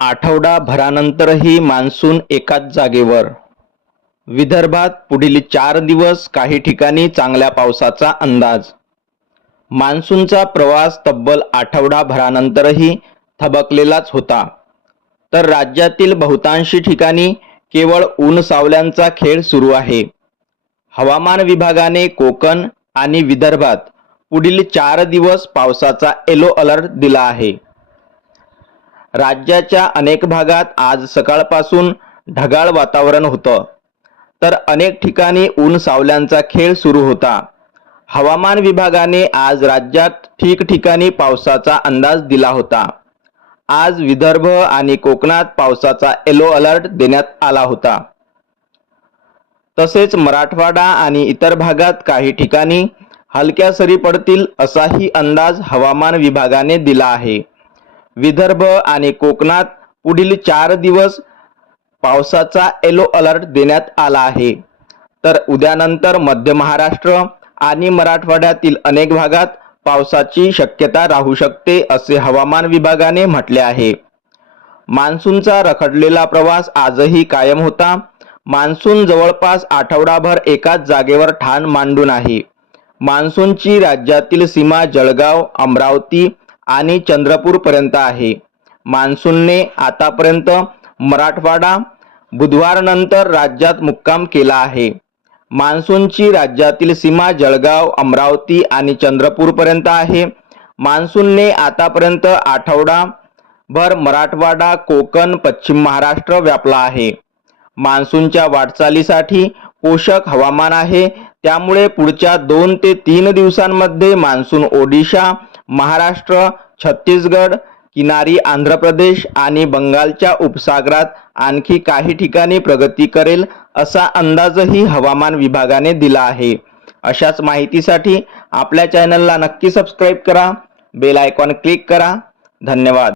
आठवडाभरानंतरही monsoon एकाच जागेवर. विदर्भात पुढील चार दिवस काही ठिकाणी चांगल्या पावसाचा अंदाज. मान्सूनचा प्रवास तब्बल आठवडाभरानंतरही थबकलेलाच होता. तर राज्यातील बहुतांशी ठिकाणी केवळ ऊन सावल्यांचा खेळ सुरू आहे. हवामान विभागाने कोकण आणि विदर्भात पुढील चार दिवस पावसाचा येलो अलर्ट दिला आहे. राज्याच्या अनेक भागात आज सकाळपासून ढगाळ वातावरण होतं. तर अनेक ठिकाणी ऊन सावल्यांचा खेळ सुरू होता. हवामान विभागाने आज राज्यात ठिकठिकाणी पावसाचा अंदाज दिला होता. आज विदर्भ आणि कोकणात पावसाचा येलो अलर्ट देण्यात आला होता. तसेच मराठवाडा आणि इतर भागात काही ठिकाणी हलक्या सरी पडतील असाही अंदाज हवामान विभागाने दिला आहे. विदर्भ आणि कोकणात पुढील चार दिवस पावसाचा येलो अलर्ट देण्यात आला आहे. तर उद्यानंतर मध्य महाराष्ट्र आणि मराठवाड्यातील अनेक भागात पावसाची शक्यता राहू शकते असे हवामान विभागाने म्हटले आहे. मान्सूनचा रखडलेला प्रवास आजही कायम होता. मान्सून जवळपास आठवडाभर एकाच जागेवर ठाण मांडून आहे. मान्सूनची राज्यातील सीमा जळगाव अमरावती आणि चंद्रपूरपर्यंत आहे. मान्सूनने आतापर्यंत मराठवाडा बुधवारनंतर राज्यात मुक्काम केला आहे. मान्सूनची राज्यातील सीमा जळगाव अमरावती आणि चंद्रपूरपर्यंत आहे. मान्सूनने आतापर्यंत आठवडा भर मराठवाडा कोकण पश्चिम महाराष्ट्र व्यापला आहे. मान्सूनच्या वाटचालीसाठी पोषक हवामान आहे. त्यामुळे पुढच्या दोन ते तीन दिवसांमध्ये मान्सून ओडिशा महाराष्ट्र छत्तीसगड किनारी आंध्र प्रदेश आणि बंगालच्या उपसागरात आणखी काही ठिकाणी प्रगती करेल असा अंदाजही हवामान विभागाने दिला आहे. अशाच माहितीसाठी आपल्या चॅनलला नक्की सबस्क्राईब करा बेल आयकॉन क्लिक करा. धन्यवाद.